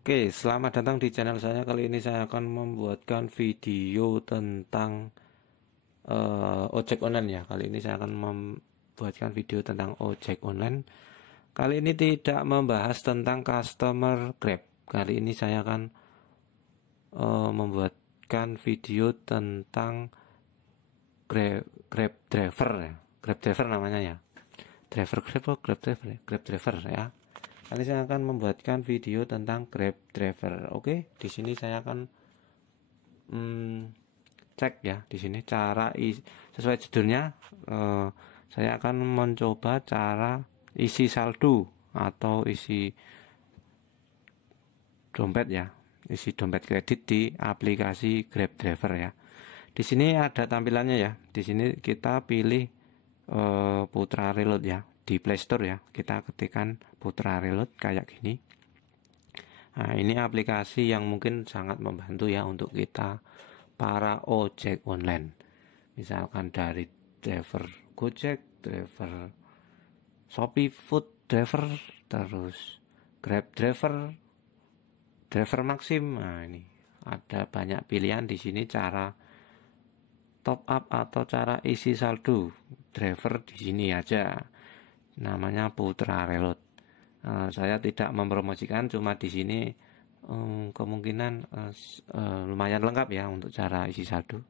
Oke, selamat datang di channel saya. Kali ini saya akan membuatkan video tentang ojek online ya. Kali ini saya akan membuatkan video tentang ojek online. Kali ini tidak membahas tentang customer Grab. Kali ini saya akan membuatkan video tentang Grab driver ya. Grab driver namanya ya. Driver Grab atau Grab driver ya? Grab driver ya. Kali saya akan membuatkan video tentang Grab driver. Oke, di sini saya akan cek ya. Di sini cara sesuai judulnya, saya akan mencoba cara isi saldo atau isi dompet ya, isi dompet kredit di aplikasi Grab driver ya. Di sini ada tampilannya ya. Di sini kita pilih Putra Reload ya. Di Play Store ya, kita ketikkan Putra Reload kayak gini. Nah, ini aplikasi yang mungkin sangat membantu ya untuk kita para ojek online. Misalkan dari driver Gojek, driver Shopee Food driver, terus Grab driver, driver Maxim. Nah, ini ada banyak pilihan di sini cara top up atau cara isi saldo driver di sini aja. Namanya Putra Reload. Saya tidak mempromosikan, cuma di sini kemungkinan lumayan lengkap ya untuk cara isi saldo.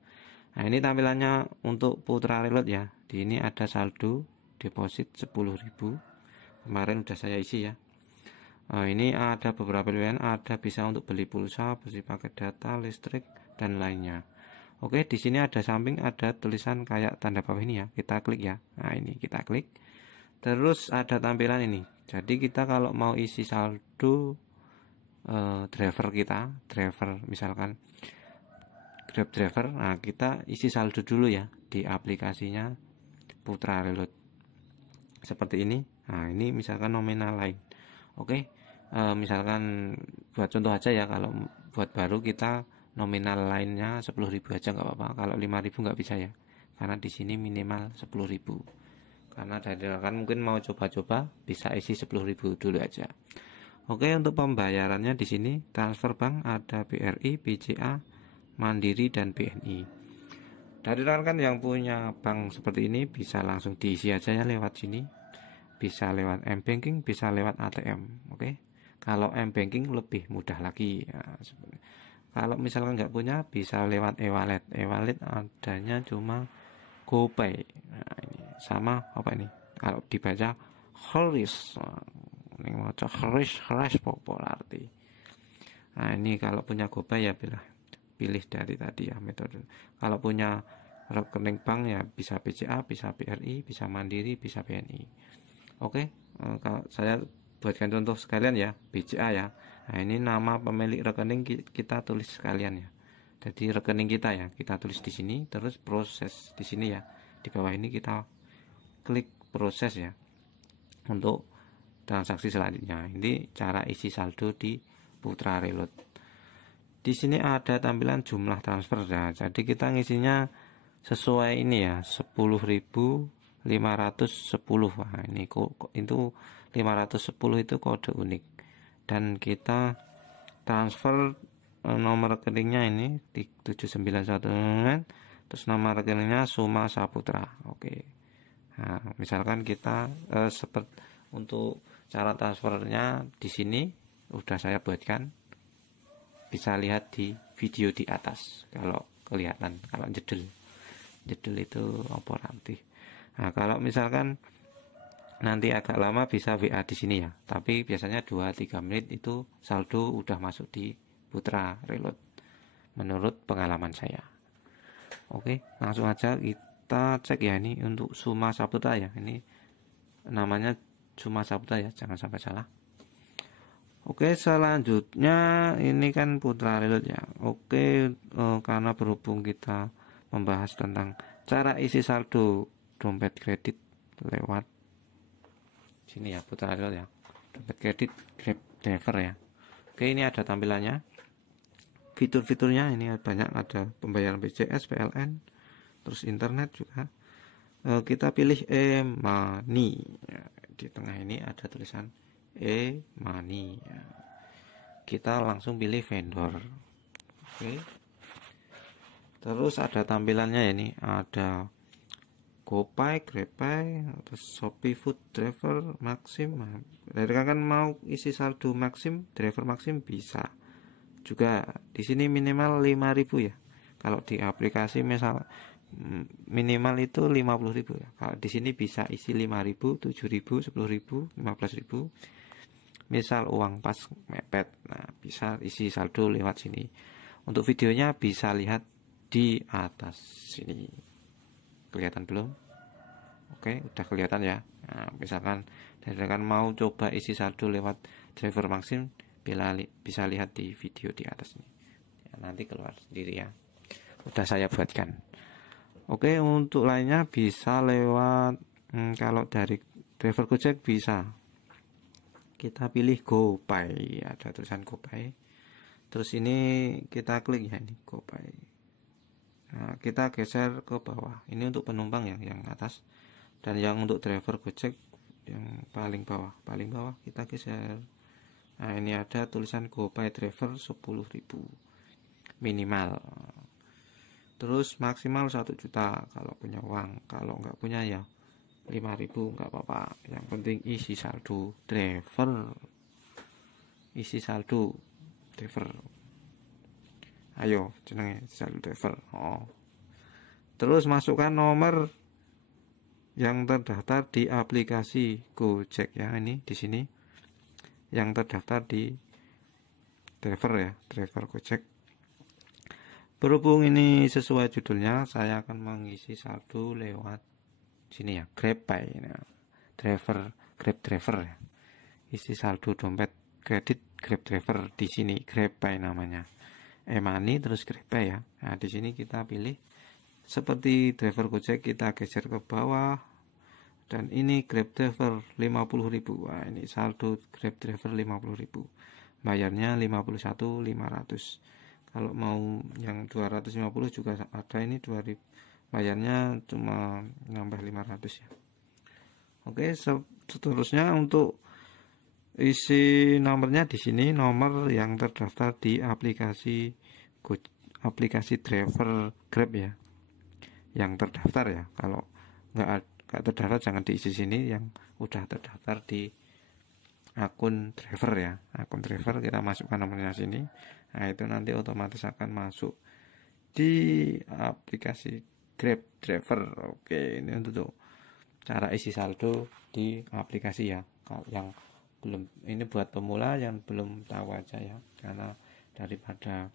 Nah, ini tampilannya untuk Putra Reload ya. Di ini ada saldo deposit 10.000. Kemarin udah saya isi ya. Ini ada beberapa pilihan, ada bisa untuk beli pulsa, beli paket data, listrik dan lainnya. Oke, di sini ada samping ada tulisan kayak tanda bawah ini ya. Kita klik ya. Nah, ini kita klik. Terus ada tampilan ini. Jadi kita kalau mau isi saldo driver kita, driver misalkan Grab driver, nah kita isi saldo dulu ya di aplikasinya Putra Reload. Seperti ini. Nah, ini misalkan nominal lain. Oke. Misalkan buat contoh aja ya, kalau buat baru kita nominal lainnya 10.000 aja nggak apa-apa. Kalau 5.000 nggak bisa ya. Karena di sini minimal 10.000. Karena dari rekan mungkin mau coba-coba, bisa isi 10.000 dulu aja. Oke, untuk pembayarannya di sini transfer bank ada BRI, BCA, Mandiri dan BNI. Dari rekan yang punya bank seperti ini bisa langsung diisi aja ya lewat sini. Bisa lewat M-Banking, bisa lewat ATM. Oke. Kalau M-Banking lebih mudah lagi ya, kalau misalkan nggak punya bisa lewat e-wallet. E-wallet adanya cuma GoPay. Nah, ini sama apa ini? Kalau dibaca Haris, ini baca Haris popularti. Nah, ini kalau punya GoPay ya pilih dari tadi ya metode. Kalau punya rekening bank ya bisa BCA, bisa BRI, bisa Mandiri, bisa BNI. Oke, kalau saya buatkan contoh sekalian ya, BCA ya. Nah, ini nama pemilik rekening kita tulis sekalian ya. Jadi rekening kita ya, kita tulis di sini, terus proses di sini ya. Di bawah ini kita klik proses ya untuk transaksi selanjutnya. Ini cara isi saldo di Putra Reload. Di sini ada tampilan jumlah transfer ya. Jadi kita ngisinya sesuai ini ya, 10.510. Nah, ini itu 510 itu kode unik. Dan kita transfer nomor rekeningnya ini di 791, terus nama rekeningnya Suma Saputra. Oke. Nah, misalkan kita seperti untuk cara transfernya di sini udah saya buatkan. Bisa lihat di video di atas kalau kelihatan, kalau jedul itu apa nanti. Nah, kalau misalkan nanti agak lama bisa WA di sini ya. Tapi biasanya 2-3 menit itu saldo udah masuk di Putra Reload menurut pengalaman saya. Oke, langsung aja kita cek ya. Ini untuk Suma Saputra ya. Ini namanya Suma Saputra ya, jangan sampai salah. Oke, selanjutnya ini kan Putra Reload ya. Oke, karena berhubung kita membahas tentang cara isi saldo dompet kredit lewat sini ya, Putra Reload ya, dompet kredit Grab driver ya. Oke, ini ada tampilannya. Fitur-fiturnya ini banyak, ada pembayaran BCS, PLN, terus internet juga. Kita pilih e-money ya, di tengah ini ada tulisan e-money ya. kita langsung pilih vendor. Oke. Terus ada tampilannya ya, ini ada GoPay, GrabPay, terus Shopee Food Driver Maxim. Dari kan mau isi saldo Maxim, driver Maxim bisa. Juga di sini minimal 5.000 ya. Kalau di aplikasi misal minimal itu 50.000 ya. Kalau di sini bisa isi 5.000, 7.000, 10.000, 15.000. Misal uang pas mepet, nah bisa isi saldo lewat sini. Untuk videonya bisa lihat di atas sini. Kelihatan belum? Oke, udah kelihatan ya. Nah, misalkan kan mau coba isi saldo lewat driver Maxim, bisa lihat di video di atas ini. Ya, nanti keluar sendiri ya. Udah saya buatkan. Oke, untuk lainnya bisa lewat kalau dari driver Gojek bisa. Kita pilih GoPay, ada tulisan GoPay. Terus ini kita klik ya, ini GoPay. Nah, kita geser ke bawah. Ini untuk penumpang yang atas, dan yang untuk driver Gojek yang paling bawah kita geser. Nah, ini ada tulisan GoPay driver 10.000 minimal. Terus maksimal 1 juta kalau punya uang. Kalau nggak punya ya 5.000 nggak apa-apa. Yang penting isi saldo driver. Isi saldo driver. Ayo jenenge saldo driver. Terus masukkan nomor yang terdaftar di aplikasi Gojek ya, ini di sini yang terdaftar di driver ya, driver Gojek. Berhubung ini sesuai judulnya, saya akan mengisi saldo lewat sini ya, GrabPay. Nah, Grab driver ya. Isi saldo dompet kredit Grab driver di sini, GrabPay namanya. E-money terus GrabPay ya. Nah, di sini kita pilih seperti driver Gojek, kita geser ke bawah. Dan ini Grab driver 50.000. Wah, ini saldo Grab driver 50.000. Bayarnya 51.500. Kalau mau yang 250 juga ada, ini 2.000. Bayarnya cuma nambah 500 ya. Oke, seterusnya untuk isi nomornya di sini, nomor yang terdaftar di aplikasi driver Grab ya, yang terdaftar ya. Kalau nggak terdaftar jangan diisi sini, yang udah terdaftar di akun driver ya, akun driver kita masukkan nomornya sini. Nah, itu nanti otomatis akan masuk di aplikasi Grab driver. Oke, ini untuk cara isi saldo di aplikasi ya. Kalau yang belum, ini buat pemula yang belum tahu aja ya, karena daripada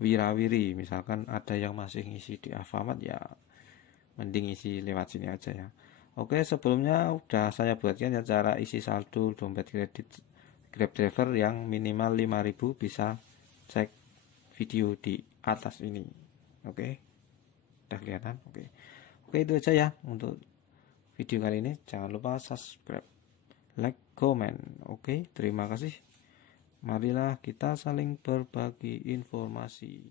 wirawiri, misalkan ada yang masih ngisi di Alfamart ya, mending isi lewat sini aja ya. Oke, sebelumnya udah saya buatkan ya cara isi saldo dompet kredit Grab driver yang minimal 5.000, bisa cek video di atas ini. Oke, udah kelihatan. Oke, itu aja ya untuk video kali ini. Jangan lupa subscribe, like, comment. Oke, terima kasih. Marilah kita saling berbagi informasi.